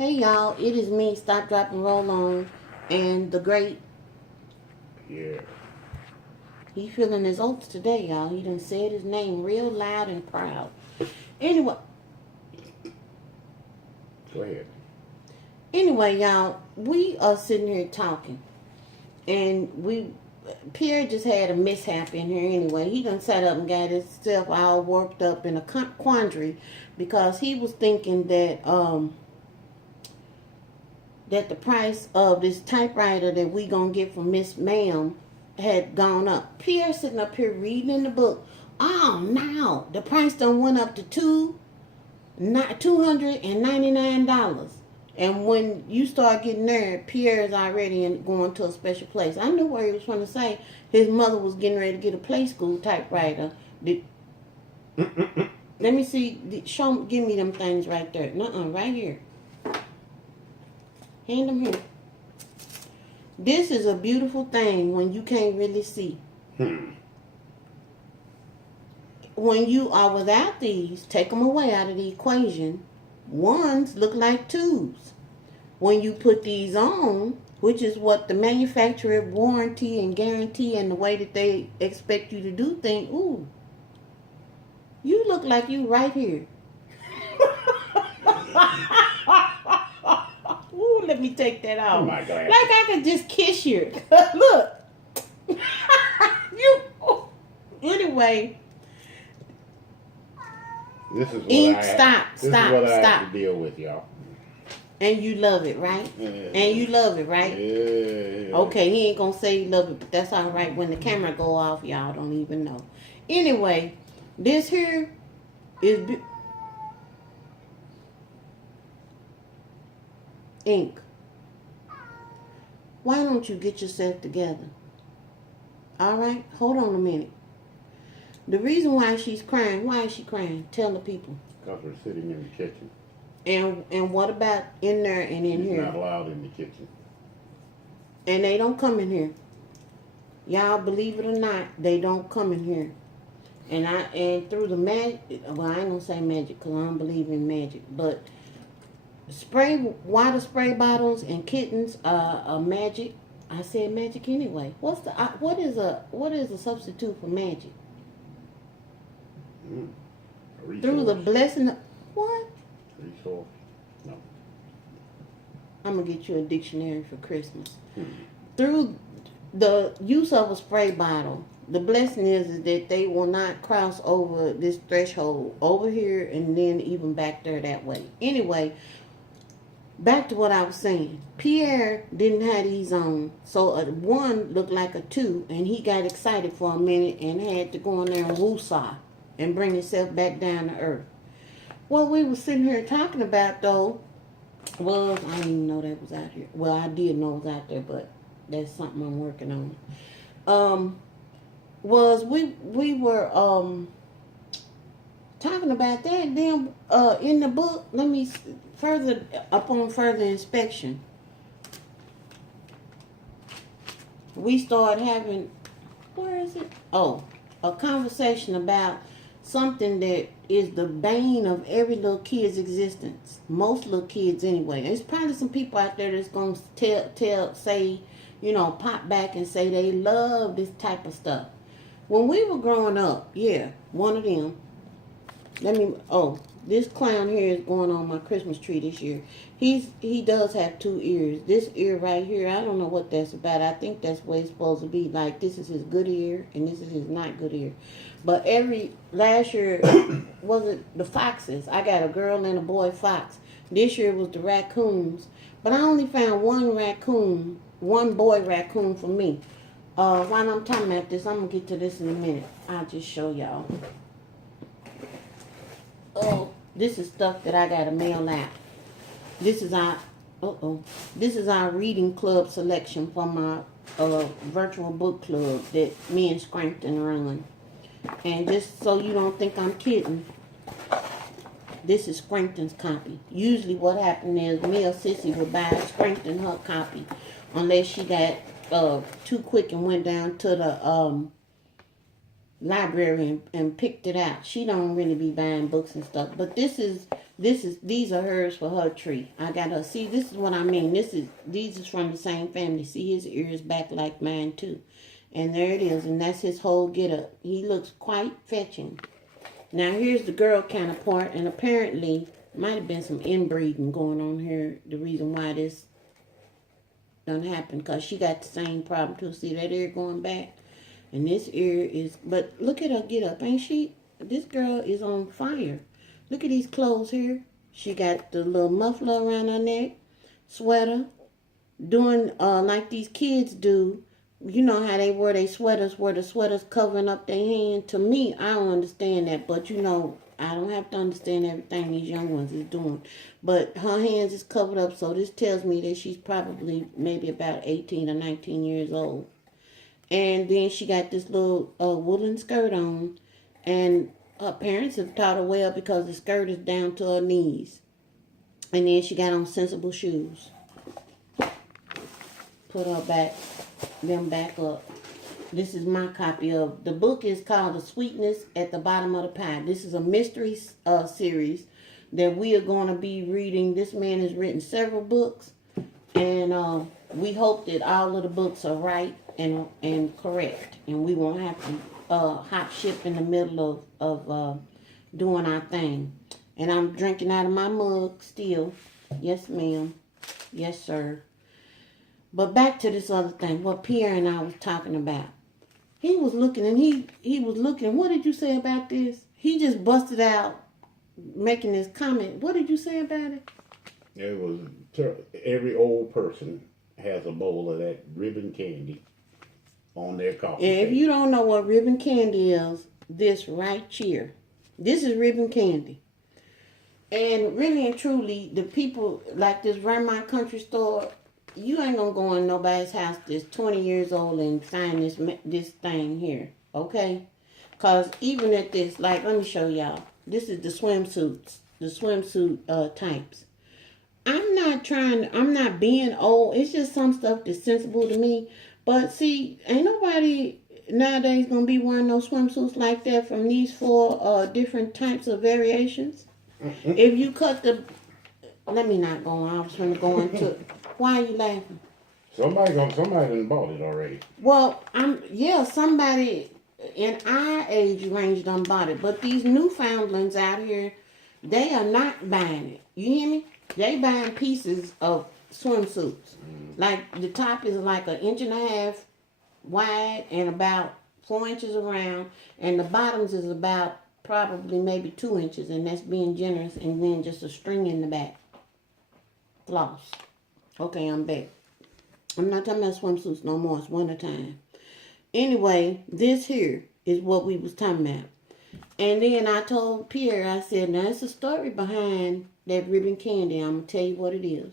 Hey y'all, it is me, Stop, Drop, and Roll On, and the great. Pierre. He feeling his oats today, y'all. He done said his name real loud and proud. Anyway, Go ahead. y'all, we are sitting here talking, and Pierre just had a mishap in here anyway. He done sat up and got himself all worked up in a quandary because he was thinking that the price of this typewriter that we gonna get from Miss Ma'am had gone up. Pierre sitting up here reading in the book. Oh, now the price done went up to $299. And when you start getting there, Pierre is already going to a special place. I knew where he was trying to say his mother was getting ready to get a play school typewriter. Let me see. Give me them things right there. Right here. Hand them here. This is a beautiful thing when you can't really see. When you are without these, take them away out of the equation. Ones look like twos. When you put these on, which is what the manufacturer warranty and guarantee and the way that they expect you to do things, ooh, you look like you right here. Ooh, let me take that off. Oh my God. Like I could just kiss you. Look. Anyway. This is what Stop. I have to deal with, y'all. And you love it, right? Yeah. And you love it, right? Yeah. Okay, he ain't gonna say he love it, but that's all right. When the camera go off, y'all don't even know. Anyway, this here is ink. Why don't you get yourself together? All right, hold on a minute. The reason why she's crying, why is she crying? Tell the people. Because we're sitting in the kitchen. And what about in there and in She's here? not allowed in the kitchen. And they don't come in here. Y'all believe it or not, they don't come in here. And through the magic, well, I ain't gonna say magic because I don't believe in magic, but water spray bottles and kittens are magic. I said magic anyway. What is a substitute for magic? Through the blessing of, what? Resource. No. I'm gonna get you a dictionary for Christmas. Through the use of a spray bottle, the blessing is that they will not cross over this threshold over here and then even back there that way. Anyway, back to what I was saying. Pierre didn't have these on, so a 1 looked like a 2, and he got excited for a minute and had to go in there and woosah and bring himself back down to earth. What we were sitting here talking about, though, was, I didn't even know that was out here. Well, I did know it was out there, but that's something I'm working on. Was we were talking about that. Then in the book, let me upon further inspection, we started having, where is it? Oh, a conversation about something that is the bane of every little kid's existence. Most little kids anyway. There's probably some people out there that's going to say, pop back and say they love this type of stuff. When we were growing up, yeah, one of them, this clown here is going on my Christmas tree this year. He does have 2 ears. This ear right here, I don't know what that's about. I think that's what it's supposed to be. Like, this is his good ear, and this is his not good ear. But last year, was it the foxes? I got a girl and a boy fox. This year was the raccoons. But I only found one boy raccoon for me. While I'm talking about this, I'm going to get to this in a minute. I'll just show y'all. Oh, this is stuff that I got to mail out. This is our reading club selection from my virtual book club that me and Scrampton run. And just so you don't think I'm kidding, this is Scrampton's copy. Usually what happened is me or Sissy would buy Scrampton her copy unless she got too quick and went down to library and picked it out. She don't really be buying books and stuff, but these are hers for her tree. I got to see. This is what I mean. These is from the same family. See, his ears back like mine too, and there it is, and that's his whole get up. He looks quite fetching. Now here's the girl counterpart, and apparently might have been some inbreeding going on here. The reason why this done happen, because she got the same problem too. See that ear going back? And this ear is, but look at her get up. Ain't she? This girl is on fire. Look at these clothes here. She got the little muffler around her neck, sweater, doing like these kids do. You know how they wear their sweaters, where the sweaters covering up their hand. To me, I don't understand that, but you know, I don't have to understand everything these young ones is doing. But her hands is covered up, so this tells me that she's probably maybe about 18 or 19 years old. And then she got this little woolen skirt on. And her parents have taught her well because the skirt is down to her knees. And then she got on sensible shoes. Put them back up. This is my copy of, the book is called The Sweetness at the Bottom of the Pie. This is a mystery series that we are going to be reading. This man has written several books. And we hope that all of the books are right and correct, and we won't have to hop ship in the middle of doing our thing. And I'm drinking out of my mug still. Yes, ma'am. Yes, sir. But back to this other thing, what Pierre and I was talking about. He was looking, and he was looking. What did you say about this? He just busted out making this comment. What did you say about it? It was every old person has a bowl of that ribbon candy on their coffee And if table. you don't know what ribbon candy is, this right here. This is ribbon candy. And really and truly, the people like this Vermont country store, you ain't gonna go in nobody's house that's 20 years old and find this thing here, okay? Because even at this, like, let me show y'all. This is the swimsuit types. I'm not being old. It's just some stuff that's sensible to me. But see, ain't nobody nowadays gonna be wearing no swimsuits like that from these 4 different types of variations. If you cut let me not go on. I was trying to go into. Why are you laughing? Somebody done bought it already. Well, somebody in our age range done bought it, but these Newfoundlands out here, they are not buying it. You hear me? They buying pieces of swimsuits. Like the top is like 1.5 inches wide and about 4 inches around, and the bottoms is about probably maybe 2 inches, and that's being generous, and then just a string in the back. Floss. Okay, I'm back. I'm not talking about swimsuits no more. It's winter time. Anyway, this here is what we was talking about. And then I told Pierre, I said, now it's a story behind that ribbon candy. I'm going to tell you what it is.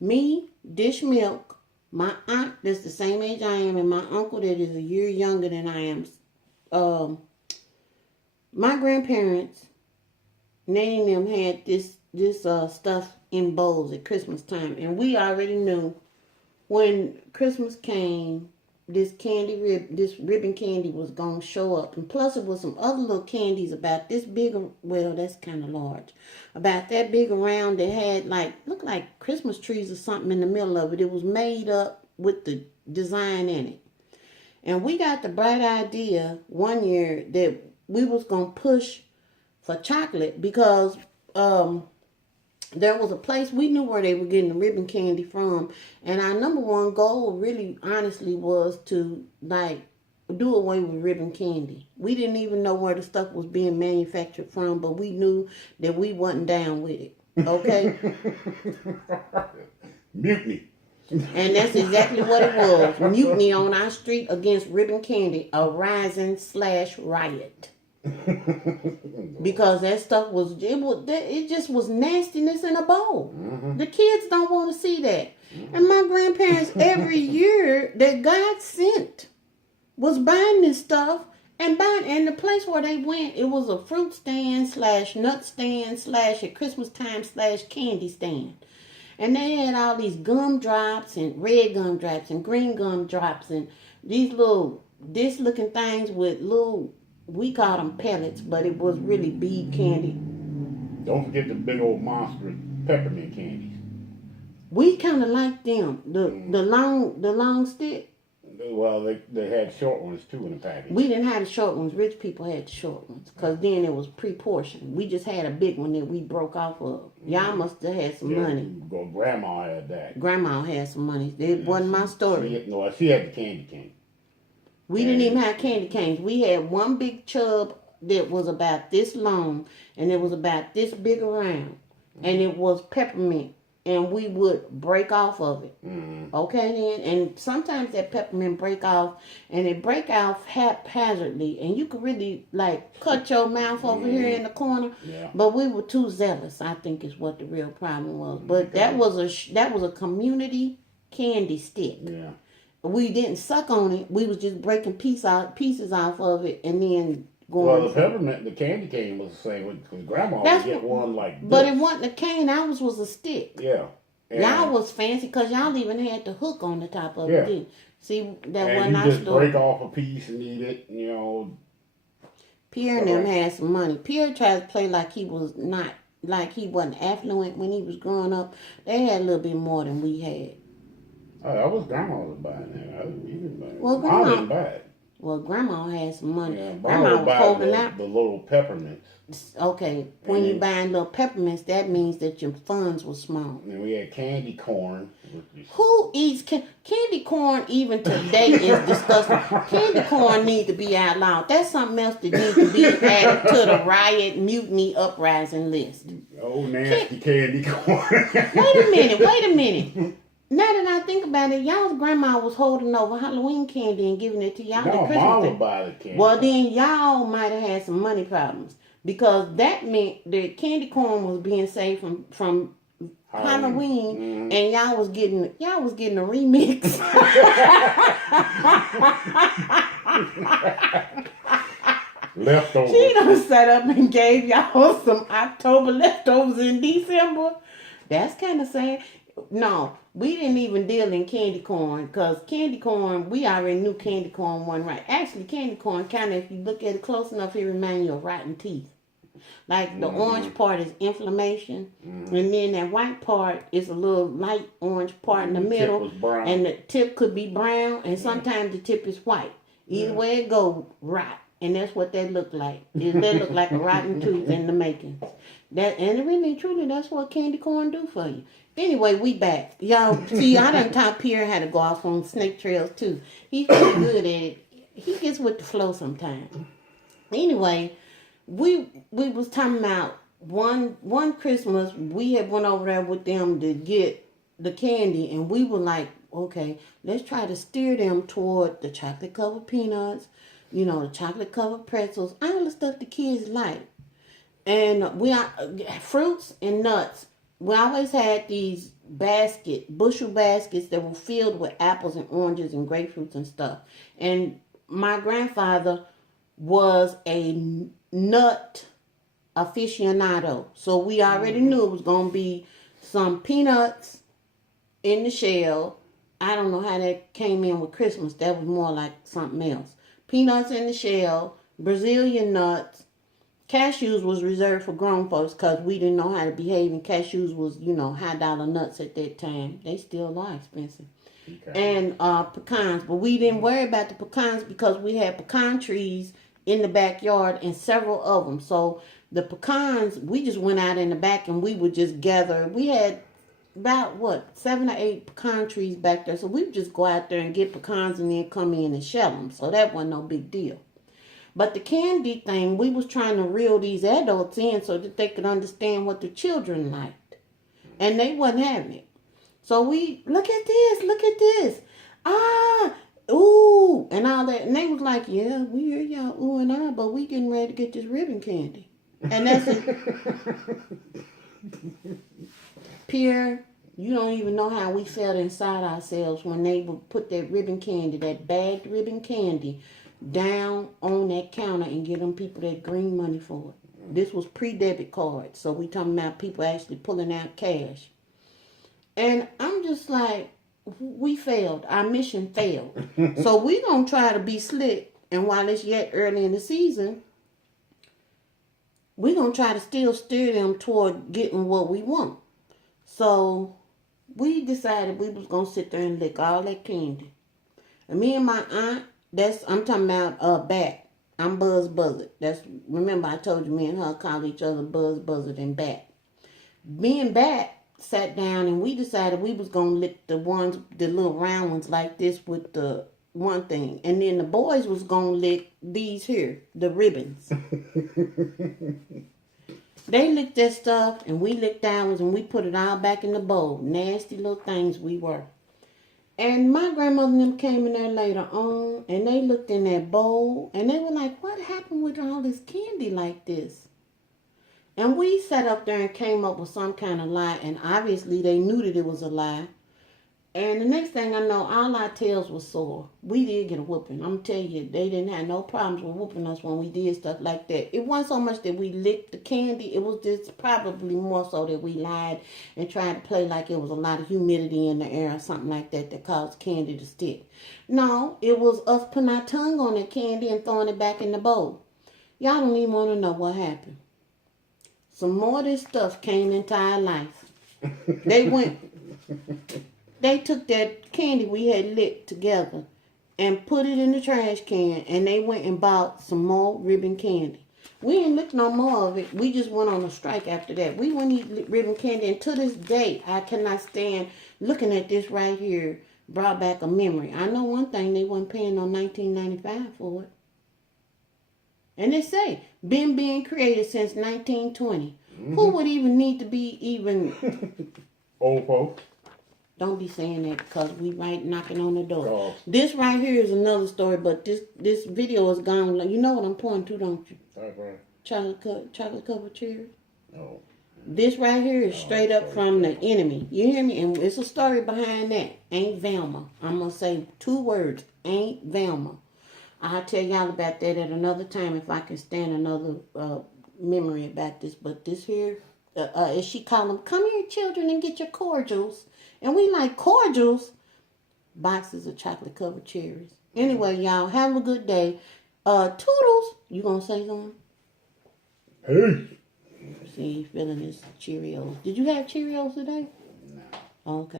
Me, dish milk, my aunt that's the same age I am, and my uncle that is a year younger than I am. My grandparents, Nanny and them had this stuff in bowls at Christmas time. And we already knew when Christmas came, this ribbon candy was going to show up. And plus it was some other little candies about this big, well, that's kind of large. About that big around that had looked like Christmas trees or something in the middle of it. It was made up with the design in it. And we got the bright idea one year that we was going to push for chocolate because there was a place we knew where they were getting the ribbon candy from, and our number one goal really honestly was to do away with ribbon candy. We didn't even know where the stuff was being manufactured from, but we knew that we wasn't down with it. Okay? Mutiny. And that's exactly what it was. Mutiny on our street against ribbon candy, a rising/riot. Because that stuff it just was nastiness in a bowl. Mm-hmm. The kids don't want to see that. Mm-hmm. And my grandparents every year that God sent was buying this stuff and the place where they went, it was a fruit stand / nut stand / at Christmas time / candy stand. And they had all these gumdrops and red gumdrops and green gumdrops and these little dish looking things with little we called them pellets, but it was really bead candy. Don't forget the big old monster peppermint candies. We kind of liked them. The long stick. Well, they had short ones too in the package. We didn't have the short ones. Rich people had the short ones because then it was pre-portioned. We just had a big one that we broke off of. Y'all must have had some money. Well, Grandma had that. Grandma had some money. It wasn't my story. She had the candy cane. We didn't even have candy canes. We had one big tub that was about this long and it was about this big around. And it was peppermint. And we would break off of it. Mm-hmm. Okay then? And sometimes that peppermint break off and it break off haphazardly. And you could really like cut your mouth over here in the corner. Yeah. But we were too zealous, I think is what the real problem was. But that was a community candy stick. Yeah. We didn't suck on it. We was just breaking pieces off of it and then going. Well, the peppermint, the candy cane was the same. Because Grandma would get one like this. But it wasn't a cane. Ours was a stick. Yeah. Y'all was fancy because y'all even had the hook on the top of it. Didn't? See, that wasn't our story. You just break off a piece and eat it, Pierre and them had some money. Pierre tried to play like he was not, like he wasn't affluent when he was growing up. They had a little bit more than we had. Oh, that was Grandma was buying that. I didn't buy it. Well, Grandma didn't buy it. Well, Grandma had some money. Yeah, Grandma was holding out. The little peppermints. Okay, when you buying little peppermints, that means that your funds were small. And we had candy corn. Who eats candy corn? Even today is disgusting. Candy corn need to be outlawed. That's something else that needs to be added to the riot, mutiny, uprising list. Oh, nasty candy corn. Wait a minute. Now that I think about it, y'all's grandma was holding over Halloween candy and giving it to y'all at Christmas. Mom would buy the candy. Well, then y'all might have had some money problems because that meant the candy corn was being saved from Halloween, and y'all was getting a remix. Leftovers. She done set up and gave y'all some October leftovers in December. That's kind of sad. No, we didn't even deal in candy corn because candy corn, we already knew candy corn wasn't right. Actually, candy corn kind of, if you look at it close enough, it reminds you of rotten teeth. Like the orange part is inflammation, and then that white part is a little light orange part in the middle, and the tip could be brown, and sometimes the tip is white. Either way it go, rot, and that's what that looked like. That looked like a rotten tooth in the making. And really, truly, that's what candy corn do for you. Anyway, we back. Y'all, see, I done taught Pierre how to go off on snake trails, too. He's pretty good at it. He gets with the flow sometimes. Anyway, we was talking about one Christmas, we had went over there with them to get the candy, and we were like, okay, let's try to steer them toward the chocolate-covered peanuts, the chocolate-covered pretzels, all the stuff the kids like. And we are fruits and nuts. We always had these bushel baskets that were filled with apples and oranges and grapefruits and stuff. And my grandfather was a nut aficionado. So we already knew it was going to be some peanuts in the shell. I don't know how that came in with Christmas. That was more like something else. Peanuts in the shell, Brazilian nuts. Cashews was reserved for grown folks because we didn't know how to behave, and cashews was, high dollar nuts at that time. They still are expensive. Okay. And pecans, but we didn't worry about the pecans because we had pecan trees in the backyard and several of them. So the pecans, we just went out in the back and we would just gather. We had about 7 or 8 pecan trees back there, so we would just go out there and get pecans and then come in and shell them. So that wasn't no big deal. But the candy thing, we was trying to reel these adults in so that they could understand what the children liked. And they wasn't having it. So we, look at this. Ooh, and all that. And they was like, yeah, we hear y'all ooh and ah, but we getting ready to get this ribbon candy. And that's it. Pierre, you don't even know how we felt inside ourselves when they would put that ribbon candy, that bagged ribbon candy, down on that counter and give them people that green money for it. This was pre-debit cards, so we talking about people actually pulling out cash. And I'm just like, we failed. Our mission failed. So we gonna try to be slick And while it's yet early in the season, we're going to try to still steer them toward getting what we want. So we decided we was going to sit there and lick all that candy. And me and my aunt, I'm talking about Bat. I'm Buzz Buzzard. Remember I told you me and her call each other Buzz Buzzard and Bat. Me and Bat sat down and we decided we was going to lick the little round ones like this with the one thing. And then the boys was going to lick these here, the ribbons. They licked that stuff and we licked ours and we put it all back in the bowl. Nasty little things we were. And my grandmother and them came in there later on and they looked in that bowl and they were like, what happened with all this candy like this? And we sat up there and came up with some kind of lie, and obviously they knew that it was a lie. And the next thing I know, all our tails were sore. We did get a whooping. I'm telling you, they didn't have no problems with whooping us when we did stuff like that. It wasn't so much that we licked the candy. It was just probably more so that we lied and tried to play like it was a lot of humidity in the air or something like that that caused candy to stick. No, it was us putting our tongue on the candy and throwing it back in the bowl. Y'all don't even want to know what happened. Some more of this stuff came into our life. They took that candy we had licked together and put it in the trash can, and they went and bought some more ribbon candy. We didn't lick no more of it. We just went on a strike after that. We wouldn't eat ribbon candy, and to this day, I cannot stand looking at this right here. Brought back a memory. I know one thing, they wasn't paying no $19.95 for it. And they say, been being created since 1920. Mm-hmm. Who would even need to be old folks? Don't be saying that because we right knocking on the door. Oh. This right here is another story, but this video is gone. You know what I'm pointing to, don't you? Right. Chocolate covered cherry. Oh. This right here is straight up from the enemy. You hear me? And it's a story behind that. Ain't Velma. I'm going to say 2 words. Ain't Velma. I'll tell y'all about that at another time if I can stand another memory about this. But this here, as she called them, come here, children, and get your cordials. And we like cordials. Boxes of chocolate covered cherries. Anyway, y'all, have a good day. Toodles. You gonna say something? Hey. See, feeling this Cheerios. Did you have Cheerios today? No. Okay.